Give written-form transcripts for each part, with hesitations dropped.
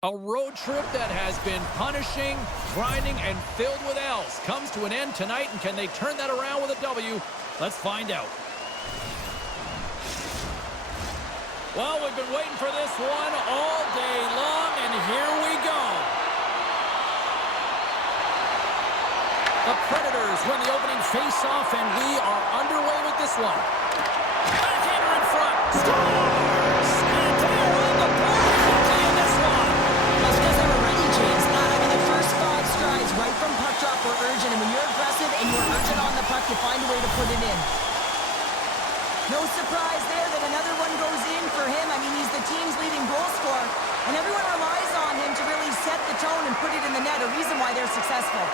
A road trip that has been punishing, grinding, and filled with L's comes to an end tonight, and can they turn that around with a W? Let's find out. Well, we've been waiting for this one all day long, and here we go. The Predators win the opening face-off, and we are underway with this one. Backhander in front. Scores! And they're on the board quickly in this one. That's because they were ready, James. I mean, the first 5 strides right from puck drop were urgent, and when you're aggressive and you're urgent on the puck, you find a way to put it in. No surprise there that another one goes in for him. I mean, he's the team's leading goal scorer, and everyone relies on him to really set the tone and put it in the net, a reason why they're successful.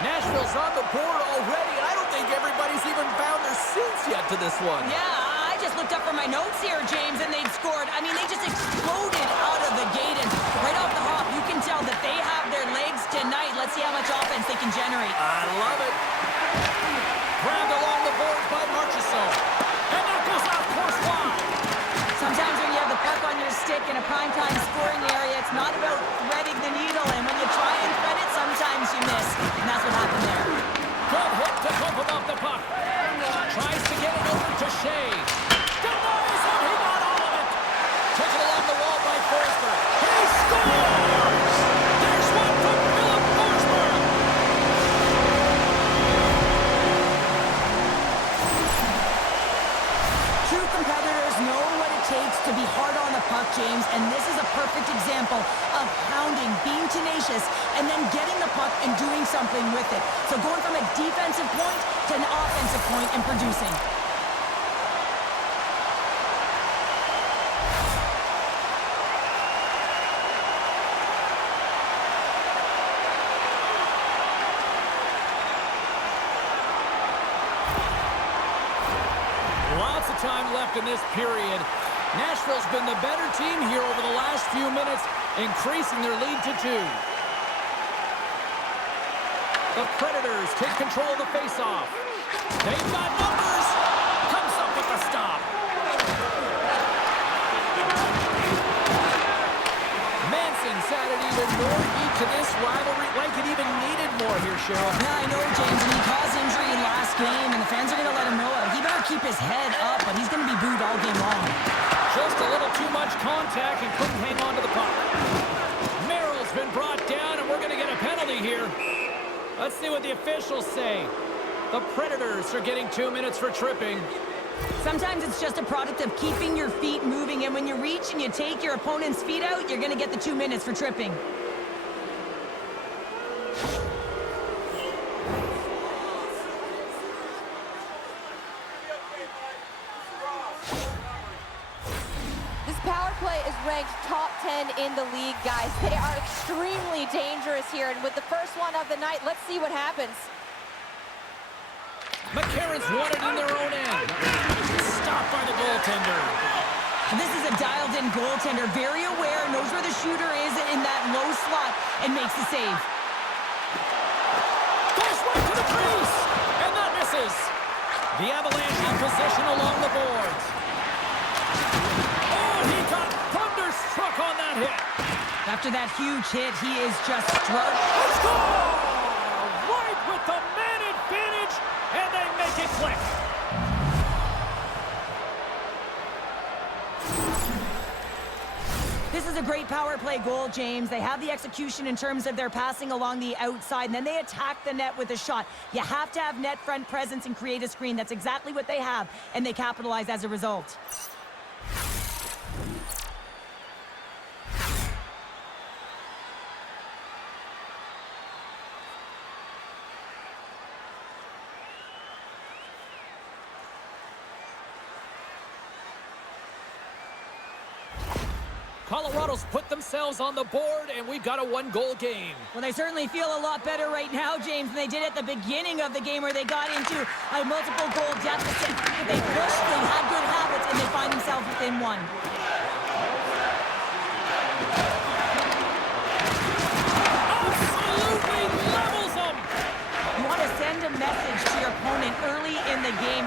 Nashville's on the board already, and I don't think everybody's even found their seats yet to this one. Yeah, I just looked up for my notes here, James, and they'd scored. I mean, they just exploded out of the gate, and right off the hop, you can tell that they have their legs tonight. Let's see how much offense they can generate. I love it. Grabbed along the boards by Marchessault. And that goes off course wide. Sometimes when you have the puck on your stick in a primetime scoring area, it's not about threading the needle, and when you try and thread it, sometimes you miss, and that's what happened there. Good hit to bump him off the puck. Tries to get it over to Shea. Denies him, he got all of it. Took it along the wall by Forsberg. He scores! There's one from Philip Forsberg. True competitors know what it takes to be hard on the puck, James, and this is a perfect example of hounding, being tenacious, and then getting the puck and doing something with it. So going from a defensive point to an offensive point and producing. Lots of time left in this period. Nashville's been the better team here over the last few minutes, increasing their lead to 2. The Predators take control of the faceoff. They've got numbers. Comes up with the stop. Manson's added even more heat to this rivalry, like it even needed more here, Cheryl. Yeah, I know, James, and he caused injury last game, and the fans are going to let him know it. He better keep his head up, but he's going to be booed all game long. Just a little too much contact and couldn't hang on to the puck. Merrill's been brought down, and we're going to get a penalty here. Let's see what the officials say. The Predators are getting 2 minutes for tripping. Sometimes it's just a product of keeping your feet moving, and when you reach and you take your opponent's feet out, you're going to get the 2 minutes for tripping. This power play is ranked top 10 in the league, guys. They are extremely dangerous here, and with the first one of the night, let's see what happens. McCarron's won it in their own end. Stopped by the goaltender. This is a dialed-in goaltender, very aware, knows where the shooter is in that low slot, and makes the save. Goes right to the crease, and that misses. The Avalanche in possession along the boards. Oh, he got thunderstruck on that hit. After that huge hit, he is just struck. Score! Right with the man advantage, and they make it click. This is a great power play goal, James. They have the execution in terms of their passing along the outside, and then they attack the net with a shot. You have to have net front presence and create a screen. That's exactly what they have, and they capitalize as a result. Colorado's put themselves on the board, and we've got a 1-goal game. Well, they certainly feel a lot better right now, James, than they did at the beginning of the game where they got into a multiple goal deficit. But they pushed, they had good habits, and they find themselves within one.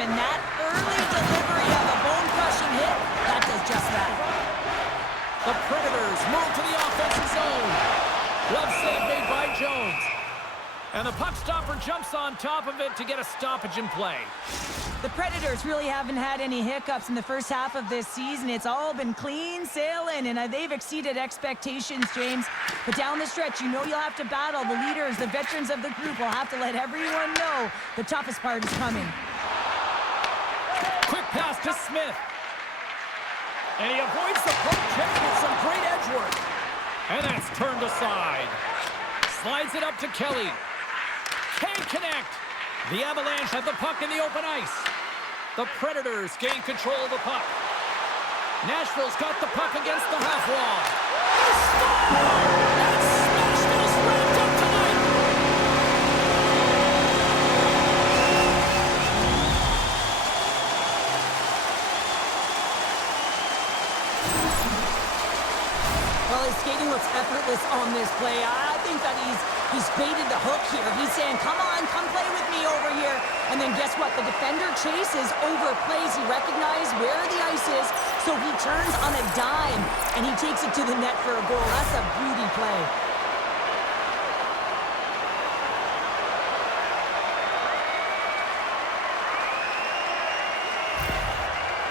and that early delivery of a bone-crushing hit, that does just that. The Predators move to the offensive zone. Glove save made by Jones. And the puck stopper jumps on top of it to get a stoppage in play. The Predators really haven't had any hiccups in the first half of this season. It's all been clean sailing, and they've exceeded expectations, James. But down the stretch, you know you'll have to battle. The leaders, the veterans of the group will have to let everyone know the toughest part is coming. Quick pass to Smith. And he avoids the poke check with some great edge work. And that's turned aside. Slides it up to Kelly. Can't connect. The Avalanche have the puck in the open ice. The Predators gain control of the puck. Nashville's got the puck against the half wall. They score! And Nashville's wrapped up tonight. Well, his skating looks effortless on this play. I think that he's baited the hook here. He's saying, come on, come play with me over here. And then guess what? The defender chases, overplays. He recognizes where the ice is, so he turns on a dime, and he takes it to the net for a goal. That's a beauty play.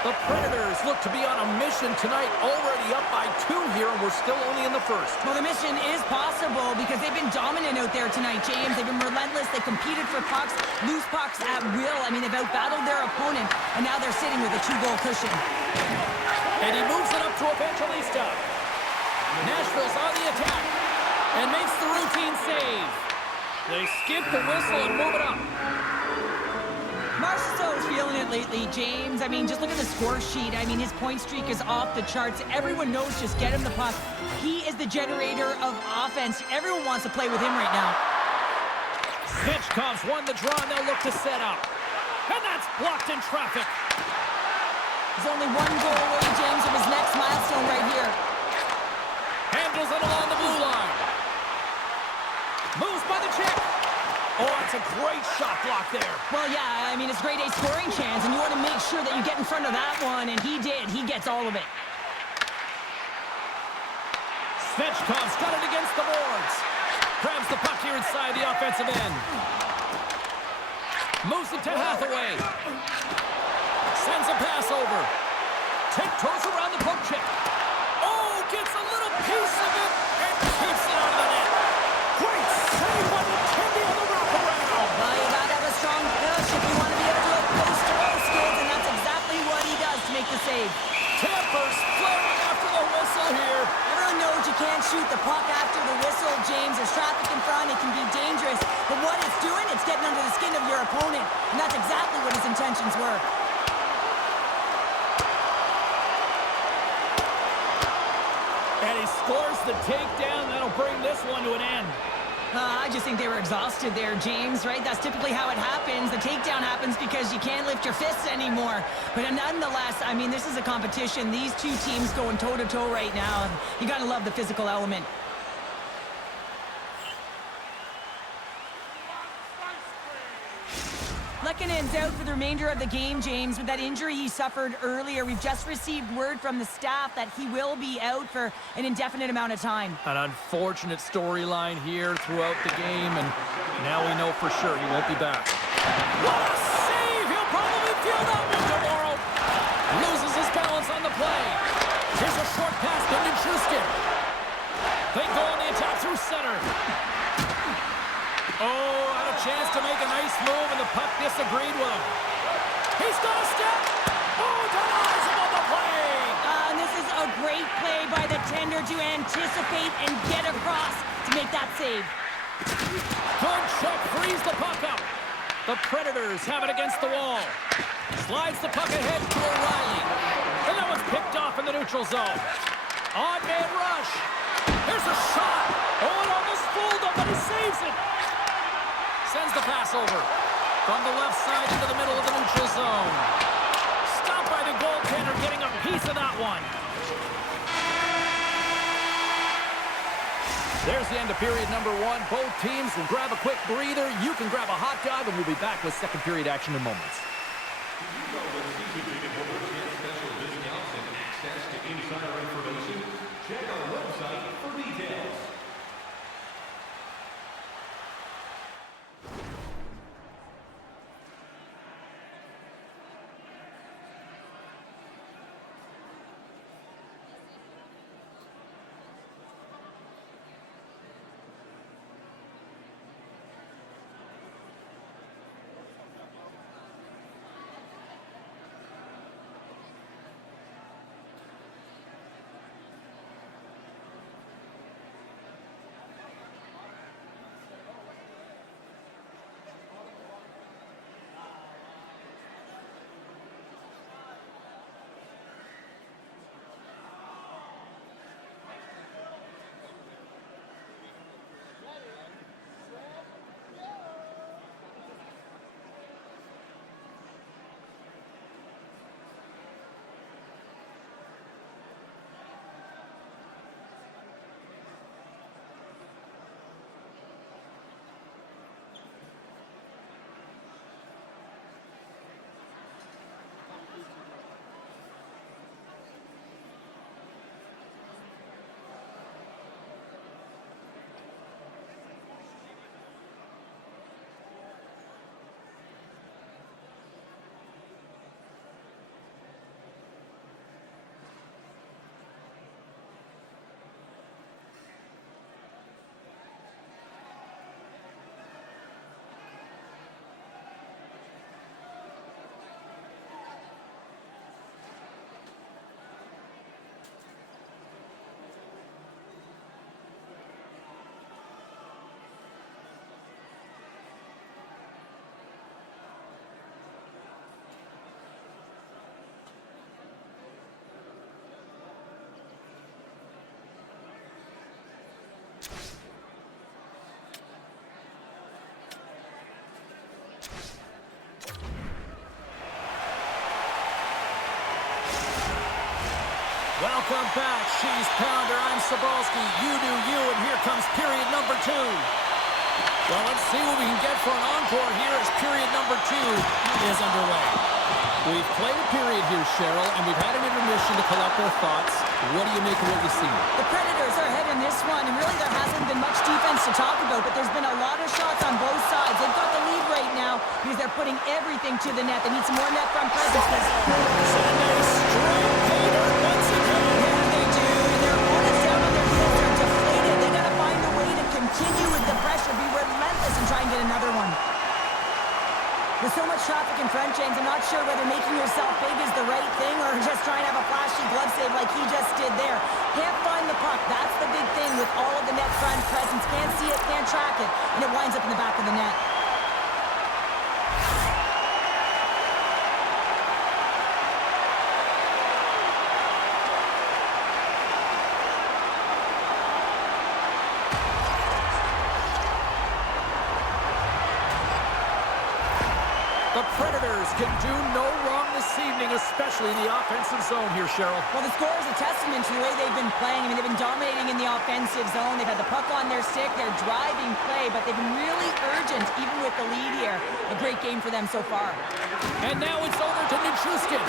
The Predators look to be on a mission tonight, already up by 2 here, and we're still only in the first. Well, the mission is possible because they've been dominant out there tonight, James. They've been relentless. They competed for pucks, loose pucks at will. I mean, they've outbattled their opponent, and now they're sitting with a 2-goal cushion. And he moves it up to Evangelista. Nashville's on the attack and makes the routine save. They skip the whistle and move it up. Marchessault's feeling it lately, James. I mean, just look at the score sheet. I mean, his point streak is off the charts. Everyone knows just get him the puck. He is the generator of offense. Everyone wants to play with him right now. Svechnikov's won the draw, and they'll look to set up. And that's blocked in traffic. He's only 1 goal away, James, from his next milestone right here. Handles it along the blue line. Moves by the check. Oh, that's a great shot block there. Well, yeah, I mean, it's grade A scoring chance, and you want to make sure that you get in front of that one, and he did. He gets all of it. Svechnikov's got it against the boards. Grabs the puck here inside the offensive end. Moves it to Hathaway. Sends a pass over. Tiptoes around the poke check. Oh, gets a little piece of it and keeps it out of the net. Great save by the Tendy on the wraparound. Well, you got to have a strong push if you want to be able to do it post-to-post skills, and that's exactly what he does to make the save. Tampa's flaring after the whistle here. Everyone knows you can't shoot the puck after the whistle, James. There's traffic in front. It can be dangerous. But what it's doing, it's getting under the skin of your opponent, and that's exactly what his intentions were. And he scores the takedown. That'll bring this one to an end. I just think they were exhausted there, James, right? That's typically how it happens. The takedown happens because you can't lift your fists anymore. But nonetheless, I mean, this is a competition. These two teams going toe-to-toe right now, and you got to love the physical element. Lekkonen's out for the remainder of the game, James, with that injury he suffered earlier. We've just received word from the staff that he will be out for an indefinite amount of time. An unfortunate storyline here throughout the game, and now we know for sure he won't be back. What a save! He'll probably feel that one tomorrow. Loses his balance on the play. Here's a short pass to Nichushkin. They go on the attack through center. Oh, had a chance to make a nice move, and the puck disagreed with him. He's got a step. Oh, denies him on the play. And this is a great play by the tender to anticipate and get across to make that save. Good check, frees the puck up. The Predators have it against the wall. Slides the puck ahead to O'Reilly. And that one's picked off in the neutral zone. Odd man rush. Here's a shot. Oh, it almost fooled him, but he saves it. Sends the pass over from the left side into the middle of the neutral zone. Stopped by the goaltender, getting a piece of that one. There's the end of period number 1. Both teams will grab a quick breather. You can grab a hot dog, and we'll be back with second period action in moments. Season ticket holders get special discounts and access to insider information. Check our website for details. Welcome back, Cheese Pounder. I'm Sabalski. You do you, and here comes period number 2. Well, let's see what we can get for an encore here as period number 2 is underway. We've played a period here, Cheryl, and we've had an intermission to collect our thoughts. What do you make of what you see? The Predators are ahead in this one, and really there hasn't been much defense to talk about, but there's been a lot of shots on both sides. They've got the lead right now because they're putting everything to the net. They need some more net front presence. Sunday straight paper once again. Yeah, they do. And their opponents down on their heels are deflated. They got to find a way to continue with the pressure, be relentless, and try and get another one. With so much traffic in front, James, I'm not sure whether making yourself big is the right thing or just trying to have a flashy glove save like he just did there. Can't find the puck. That's the big thing with all of the net front presence. Can't see it, can't track it, and it winds up in the back of the net. The Predators can do no wrong this evening, especially in the offensive zone here, Cheryl. Well, the score is a testament to the way they've been playing. I mean, they've been dominating in the offensive zone. They've had the puck on their stick. They're driving play, but they've been really urgent, even with the lead here. A great game for them so far. And now it's over to Nichushkin.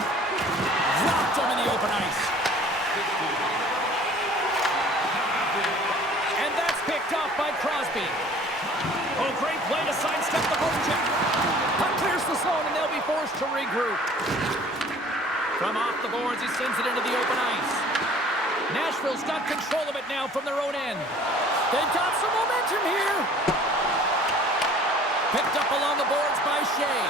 Dropped him in the open ice. And that's picked up by Crosby. Oh, great play to sidestep the poke check. Puck clears the zone, and they'll be forced to regroup. From off the boards, he sends it into the open ice. Nashville's got control of it now from their own end. They've got some momentum here. Picked up along the boards by Shea.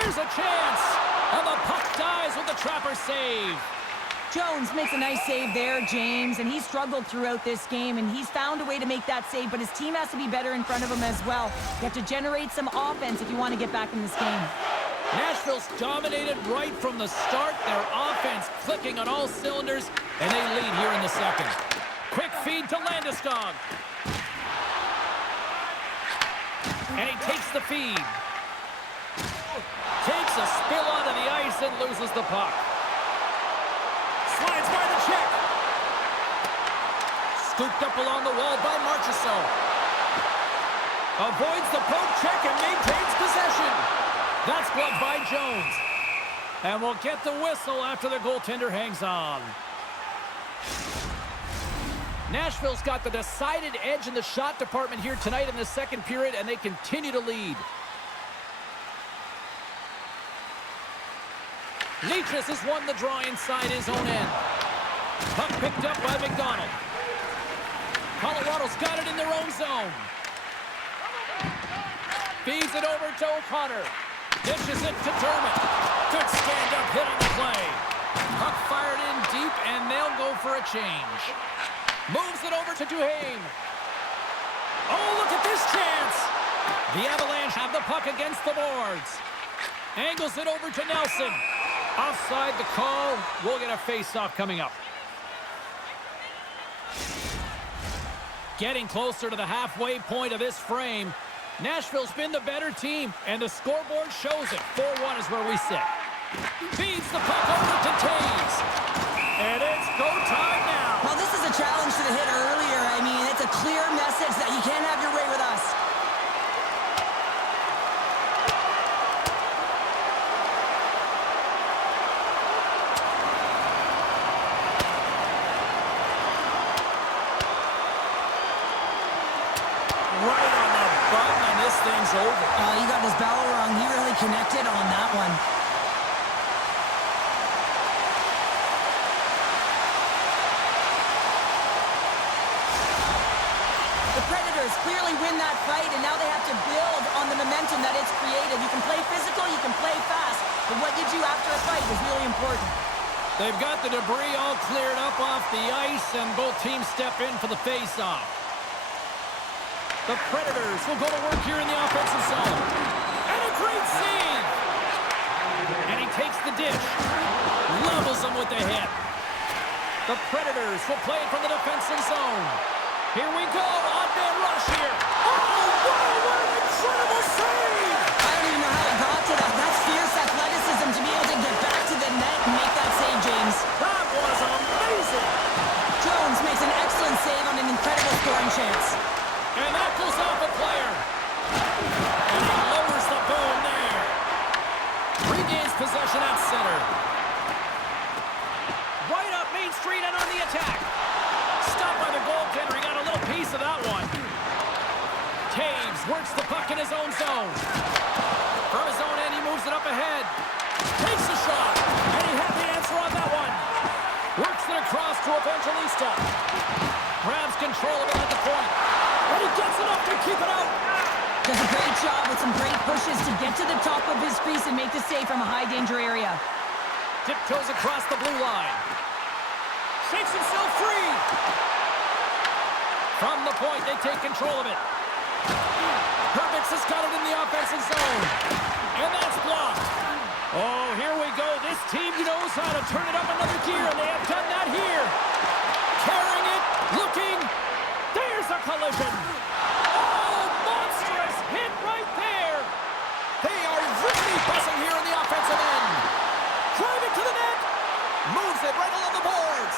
Here's a chance, and the puck dies with the Trapper save. Jones makes a nice save there, James, and he's struggled throughout this game, and he's found a way to make that save, but his team has to be better in front of him as well. You have to generate some offense if you want to get back in this game. Nashville's dominated right from the start. Their offense clicking on all cylinders, and they lead here in the second. Quick feed to Landeskog. And he takes the feed. Takes a spill onto the ice and loses the puck. Slides by the check. Scooped up along the wall by Marchessault. Avoids the poke check and maintains possession. That's blocked by Jones. And we'll get the whistle after the goaltender hangs on. Nashville's got the decided edge in the shot department here tonight in the second period, and they continue to lead. Leachus has won the draw inside his own end. Puck picked up by McDonald. Colorado's got it in their own zone. Feeds it over to O'Connor. Dishes it to Dermott. Good stand-up hit on the play. Puck fired in deep, and they'll go for a change. Moves it over to Duhaime. Oh, look at this chance. The Avalanche have the puck against the boards. Angles it over to Nelson. Offside the call. We'll get a face-off coming up. Getting closer to the halfway point of this frame. Nashville's been the better team, and the scoreboard shows it. 4-1 is where we sit. Feeds the puck over to Taves. And it's go time now. Well, this is a challenge to the hit earlier. I mean, it's a clear message that you can't have your way with us. Right on the button, and this thing's over. You got his bell wrong. He really connected on that one. The Predators clearly win that fight, and now they have to build on the momentum that it's created. You can play physical, you can play fast, but what you do after a fight is really important. They've got the debris all cleared up off the ice, and both teams step in for the face-off. The Predators will go to work here in the offensive zone. And a great save! And he takes the dish. Levels him with the hit. The Predators will play it from the defensive zone. Here we go. On-man rush here. Oh, wow, what an incredible save! I don't even know how he got to that. That's fierce athleticism to be able to get back to the net and make that save, James. That was amazing! Jones makes an excellent save on an incredible scoring chance. And that goes off a player. And he lowers the boom there. Regains possession at center. Right up Main Street and on the attack. Stopped by the goaltender. He got a little piece of that one. Taves works the puck in his own zone. From his own end, he moves it up ahead. Takes a shot. And he had the answer on that one. Works it across to Evangelista. Grabs control of it at the point. And he gets enough to keep it out. Does a great job with some great pushes to get to the top of his crease and make the save from a high-danger area. Tiptoes across the blue line. Shakes himself free. From the point, they take control of it. Herbitz has got it in the offensive zone. And that's blocked. Oh, here we go. This team knows how to turn it up another gear, and they have done that here. Carrying it, looking. There's a collision. Oh, monstrous hit right there. They are really buzzing here in the offensive end. Driving to the net. Moves it right along the boards.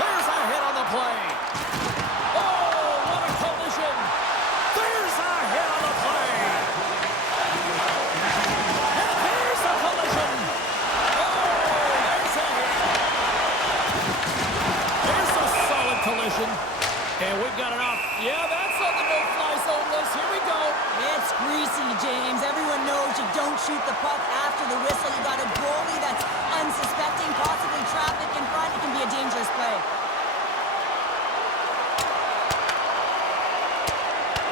There's a hit on the play. Oh, what a collision. There's a hit on the play. And there's a collision. Oh, there's a hit. There's a solid collision. And we've got it off. Yeah, that's on the no-fly zone list. Here we go. It's greasy, James. Everyone knows you don't shoot the puck after the whistle. You got a goalie that's unsuspecting, possibly traffic in front. It can be a dangerous play.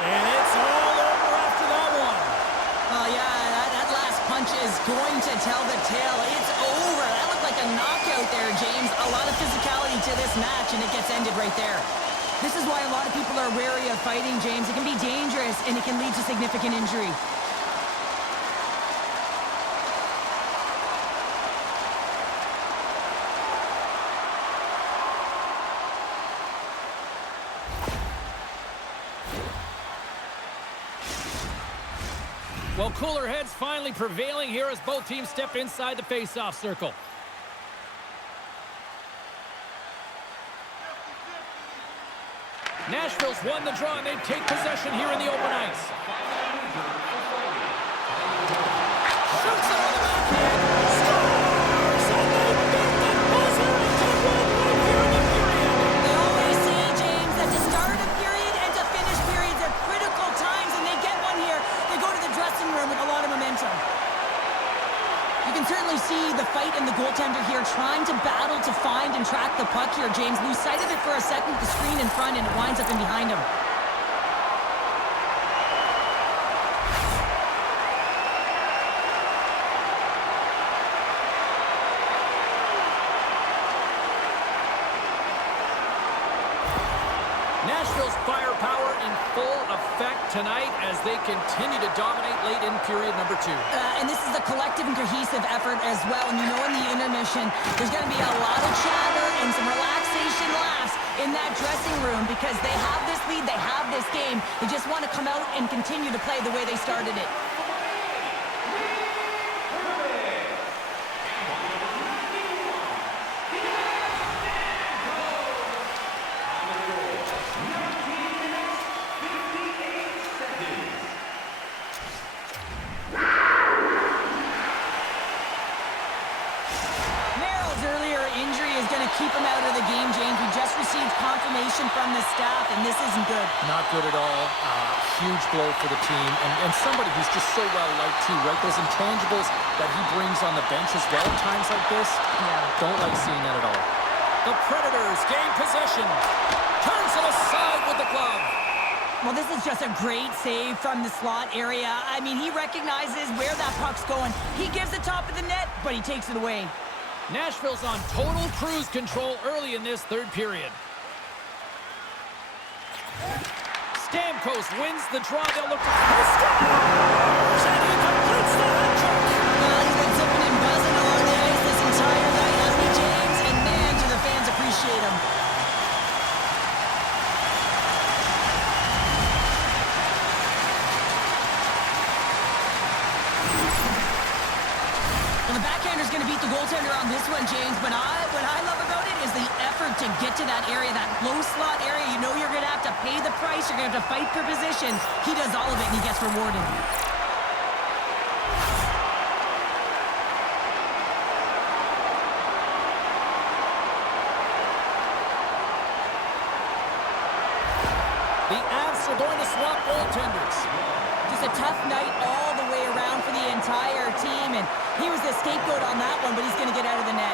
And it's all over after that one. Oh, yeah, that last punch is going to tell the tale. It's over. That looked like a knockout there, James. A lot of physicality to this match, and it gets ended right there. This is why a lot of people are wary of fighting, James. It can be dangerous, and it can lead to significant injury. Well, cooler heads finally prevailing here as both teams step inside the face-off circle. Nashville's won the draw, and they take possession here in the open ice. Shoots it on the backhand. Scores! And they beat the buzzer to win right here in the period. They always say, James, that to start a period and to finish periods are critical times, and they get one here. They go to the dressing room with a lot of momentum. You can certainly see the fight in the goaltender here, trying to battle to find and track the puck here, James. Lose sight of it for a second with the screen in front, and it winds up in behind him. Nashville's firepower in full effect tonight as they continue to dominate late in period number 2. And this is a collective and cohesive effort as well. And you know in the intermission, there's going to be a lot of chatter and some relaxation laughs in that dressing room because they have this lead, they have this game. They just want to come out and continue to play the way they started it. Keep him out of the game, James. We just received confirmation from the staff, and this isn't good. Not good at all. Huge blow for the team, and somebody who's just so well-liked, too, right? Those intangibles that he brings on the bench as well at times like this, don't like seeing that at all. The Predators gain possession. Turns it aside with the glove. Well, this is just a great save from the slot area. I mean, he recognizes where that puck's going. He gives the top of the net, but he takes it away. Nashville's on total cruise control early in this third period. Stamkos wins the draw. They'll look for he scores! And he completes the hat trick! Well, he's been zipping and buzzing along the ice this entire night, hasn't he, James? And man, do the fans appreciate him. Well, the backhander's going to beat the goaltender on this one, James. But what I love about it is the effort to get to that area, that low slot area. You know you're going to have to pay the price. You're going to have to fight for position. He does all of it, and he gets rewarded. The Avs are going to swap goaltenders. Just a tough night all the way around for the entire team, and he was the scapegoat on that one, but he's going to get out of the net.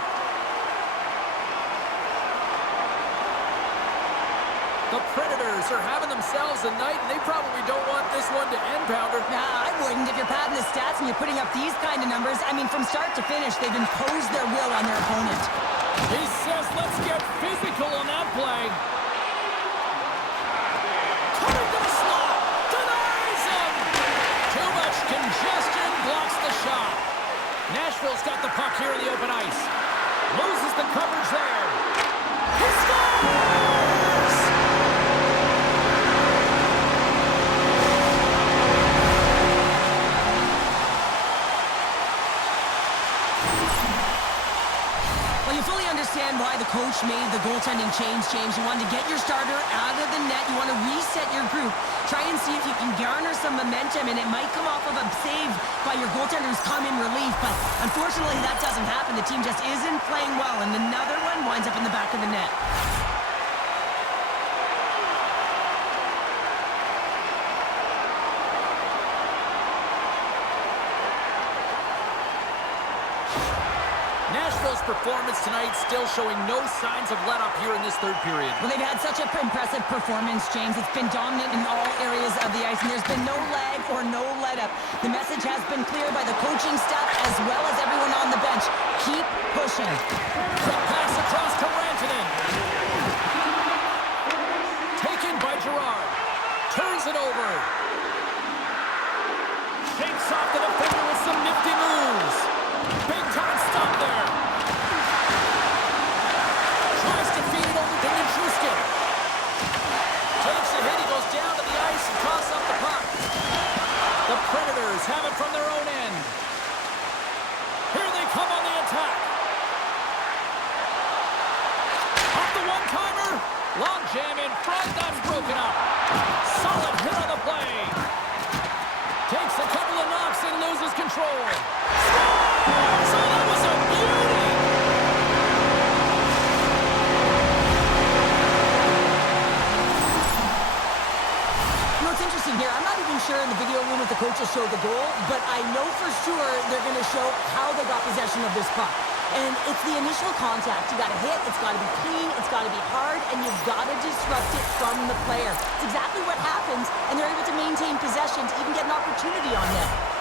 The Predators are having themselves a night, and they probably don't want this one to end, Pounder. Nah, I wouldn't. If you're padding the stats and you're putting up these kind of numbers, I mean, from start to finish, they've imposed their will on their opponent. He says, let's get physical on that play. Coming to the slot. Denies him. Too much congestion blocks the shot. Nashville's got the puck here in the open ice. Loses the coverage there. He scores! Well, you fully understand why the coach made the goaltending change, James. You want to get your starter out of the net. You want to reset your group. Try and see if you can garner some momentum, and it might come off of a save by your goaltender who's come in relief. But unfortunately, that doesn't happen. The team just isn't playing well, and another one winds up in the back of the net. Nashville's performance tonight still showing no signs of let-up here in this third period. Well, they've had such an impressive performance, James. It's been dominant in all areas of the ice, and there's been no lag or no let-up. The message has been clear by the coaching staff as well as everyone on the bench. Keep pushing. Quick pass across to Rantanen. Taken by Gerard. Turns it over. Shakes off the defender with some nifty moves. Big time stop there. Tries to feed it over to Nichushkin. Takes a hit. He goes down to the ice and tosses up the puck. The Predators have it from their own end. Here they come on the attack. Long jam in front, that's broken up. Solid hit on the play. Takes a couple of knocks and loses control. Scores! So that was a beauty! You know, it's interesting here. I'm not even sure in the video room if the coaches showed the goal, but I know for sure they're going to show how they got possession of this puck. And it's the initial contact. You got to hit, it's got to be clean, it's got to be hard, and you've got to disrupt it from the player. It's exactly what happens, and they're able to maintain possession to even get an opportunity on net.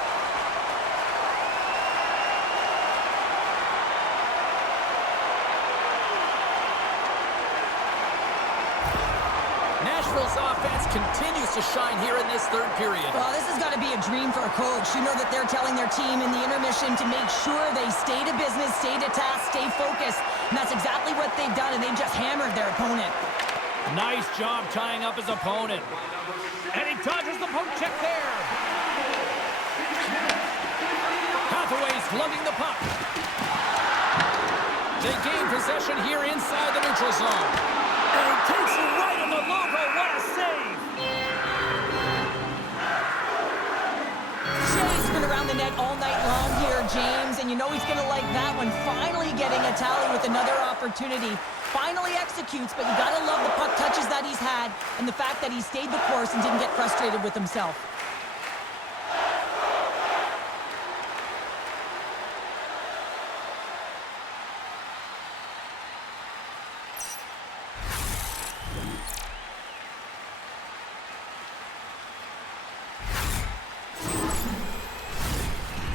Nashville's offense continues to shine here in this third period. Well, this has got to be a dream for a coach. You know that they're telling their team in the intermission to make sure they stay to business, stay to task, stay focused. And that's exactly what they've done, and they've just hammered their opponent. Nice job tying up his opponent. And he dodges the poke check there. Hathaway's lugging the puck. They gain possession here inside the neutral zone. And he takes it right in the logo. What a save! Shea's been around the net all night long here, James, and you know he's going to like that one. Finally getting a tally with another opportunity. Finally executes, but you got to love the puck touches that he's had and the fact that he stayed the course and didn't get frustrated with himself.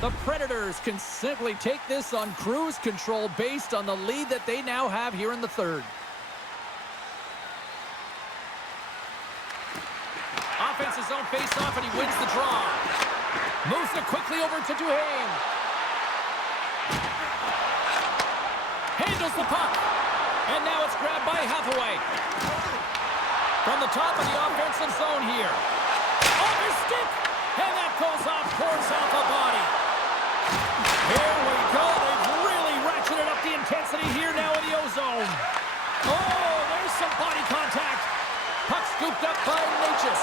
The Predators can simply take this on cruise control based on the lead that they now have here in the third. Offense's own face-off, and he wins the draw. Moves it quickly over to Duhaime. Handles the puck. And now it's grabbed by Hathaway. From the top of the offensive zone here. Off his stick. And that goes off, pours off a body. Here we go. They've really ratcheted up the intensity here now in the ozone. Oh, there's some body contact. Puck scooped up by Natchez.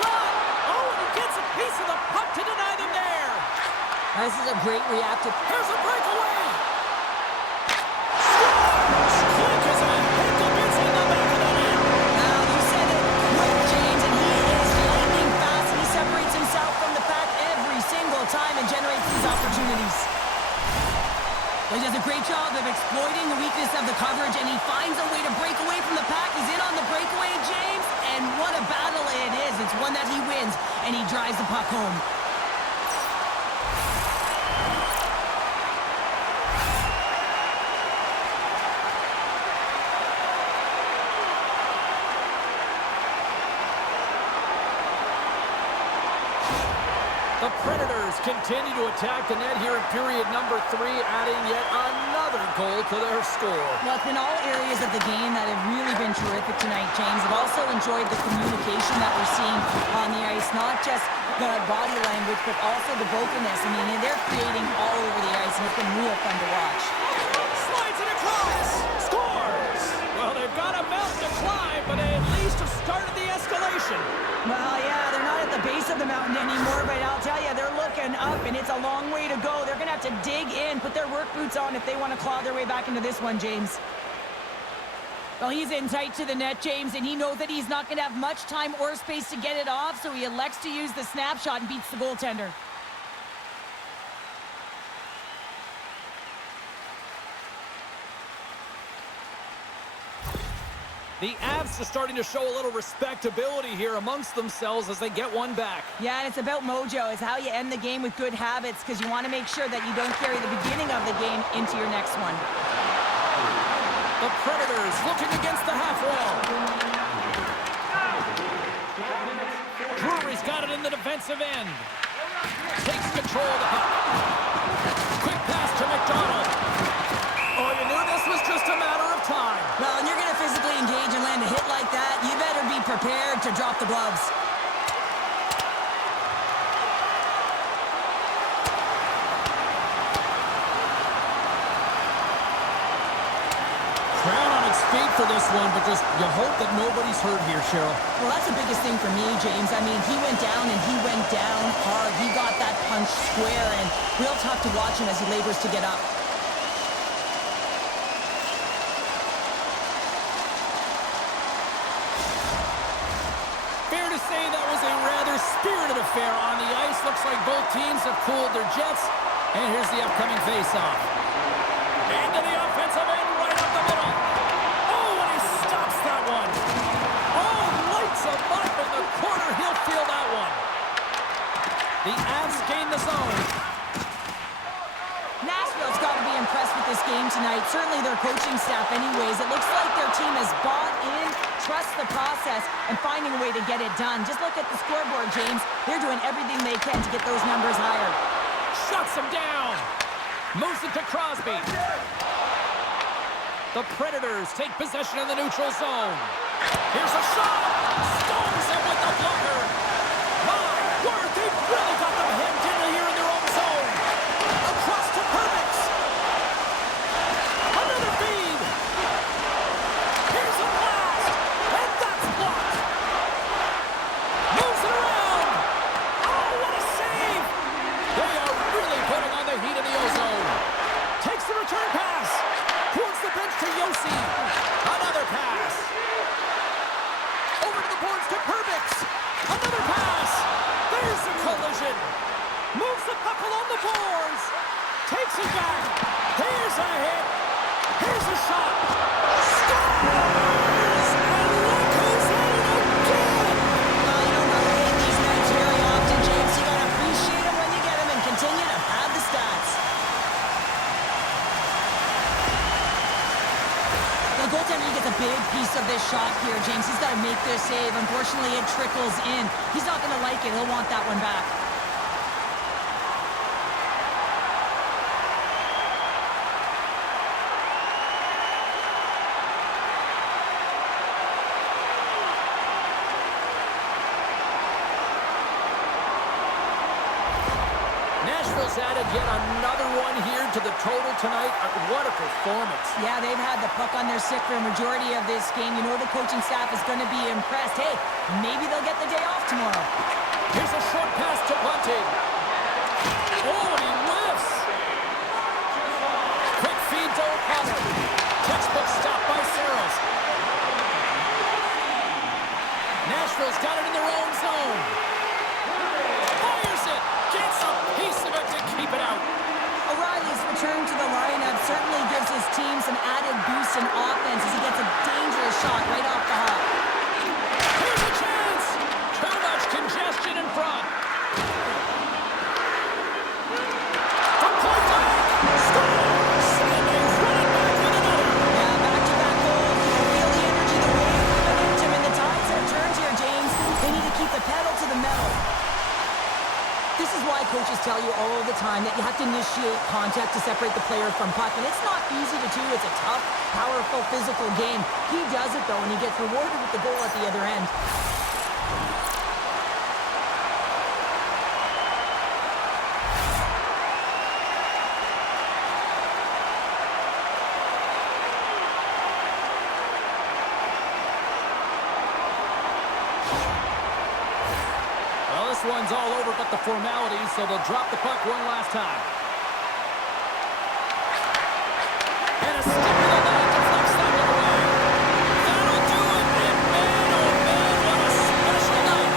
Shot. Oh, and he gets a piece of the puck to deny them there. This is a great reactive. Here's a breakaway. Scores! Quick as a hit to bits in the back of the net. Now, you said it quick, James, and he is lightning fast. He separates himself from the pack every single time and generates these opportunities. He does a great job of exploiting the weakness of the coverage, and he finds a way to break away from the pack. He's in on the breakaway, James, and what a battle it is. It's one that he wins, and he drives the puck home. The Predators continue to attack the net here in period number 3, adding yet another goal to their score. Well, it's been all areas of the game that have really been terrific tonight, James. I've also enjoyed the communication that we're seeing on the ice, not just the body language, but also the brokenness. I mean, they're creating all over the ice, and it's been real fun to watch. Slides it across. Scores. Well, they've got a mountain to climb, but they at least have started the escalation. Well, yeah, they're not at the base of the mountain anymore, but I'll tell you, they're looking up, and it's a long way to go. They're going to have to dig in, put their work boots on if they want to claw their way back into this one, James. Well, he's in tight to the net, James, and he knows that he's not going to have much time or space to get it off, so he elects to use the snapshot and beats the goaltender. The Avs are starting to show a little respectability here amongst themselves as they get one back. Yeah, and it's about mojo. It's how you end the game with good habits, because you want to make sure that you don't carry the beginning of the game into your next one. The Predators looking against the half wall. Drury's got it in the defensive end. Takes control of the puck. Quick pass to McDonald. Oh, you knew this was just a matter of time. Well, when you're going to physically engage and land a hit like that, you better be prepared to drop the gloves. Crown on a Great speed for this one, but just you hope that nobody's hurt here, Cheryl. Well, that's the biggest thing for me, James. I mean, he went down and he went down hard. He got that punch square, and real tough to watch him as he labors to get up. Fair to say that was a rather spirited affair on the ice. Looks like both teams have cooled their jets. And here's the upcoming face-off. Into the offensive end, right up the middle. Oh, and he stops that one. Oh, lights him up in the corner. He'll feel that one. The Avs gain the zone. Nashville's got to be impressed with this game tonight. Certainly their coaching staff anyways. It looks like their team has bought in, trust the process, and finding a way to get it done. Just look at the scoreboard, James. They're doing everything they can to get those numbers higher. Shuts him down. Moves it to Crosby. The Predators take possession of the neutral zone. Here's a shot. Stones him with the blocker. My word, they've really got them hemmed in here in their own zone. Across to Perbix. Another feed. Here's a blast. And that's blocked. Moves it around. Oh, what a save. They are really putting on the heat in the ozone. Takes the return pass. Towards the bench to Yossi. Another pass. Over to the boards to Perbix. Another pass. There's a collision. Moves the puck along the boards. Takes it back. Here's a hit. Here's a shot. Scores! And look who's at it again. Well, you don't have to hit these nights very often, James. You got to appreciate them when you get them and continue to pad the stats. The goaltender, he gets a big piece of this shot here, James. He's got to make this save. Unfortunately, it trickles in. He's not going to like it. He'll want that one back. Nashville's added yet another one here to the total tonight. What a performance. Yeah, they've had the puck on their stick for a majority of this game. You know the coaching staff is going to be impressed. Hey, maybe they'll get the day off tomorrow. Here's a short pass to Bunting. Oh, and he whiffs. Quick feed to O'Connor. Textbook stop by Saros. Nashville's got it in their own zone. Fires it. Gets a piece of it to keep it out. O'Reilly's return to the lineup certainly gives his team some added boost in offense as he gets a dangerous shot right off the hop. Here's a chance. Too much congestion in front. From point blank. Scores. And they run it back with another. Yeah, back-to-back goals. You can feel the energy, the wave, the momentum, and the tides have turned here, James. They need to keep the pedal to the metal. This is why coaches tell you all the time that you have to initiate contact to separate the player from puck. And it's not easy to do. It's a tough, powerful, physical game. He does it, though, and he gets rewarded with the goal at the other end. This one's all over but the formalities, so they'll drop the puck one last time. And a stick to the line deflects that one away. That'll do it, and man, oh man, what a special night.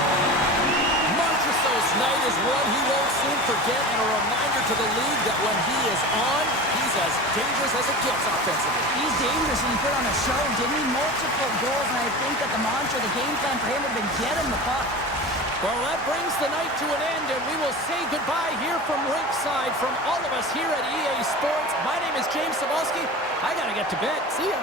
Marchessault's night is one he won't soon forget, and a reminder to the league that when he is on, he's as dangerous as it gets offensively. He's dangerous, and he put on a show, didn't he? Multiple goals, and I think that the mantra, the game plan for him would have been get him the puck. Well, that brings the night to an end, and we will say goodbye here from Rinkside. From all of us here at EA Sports, my name is James Cybulski. I got to get to bed. See ya.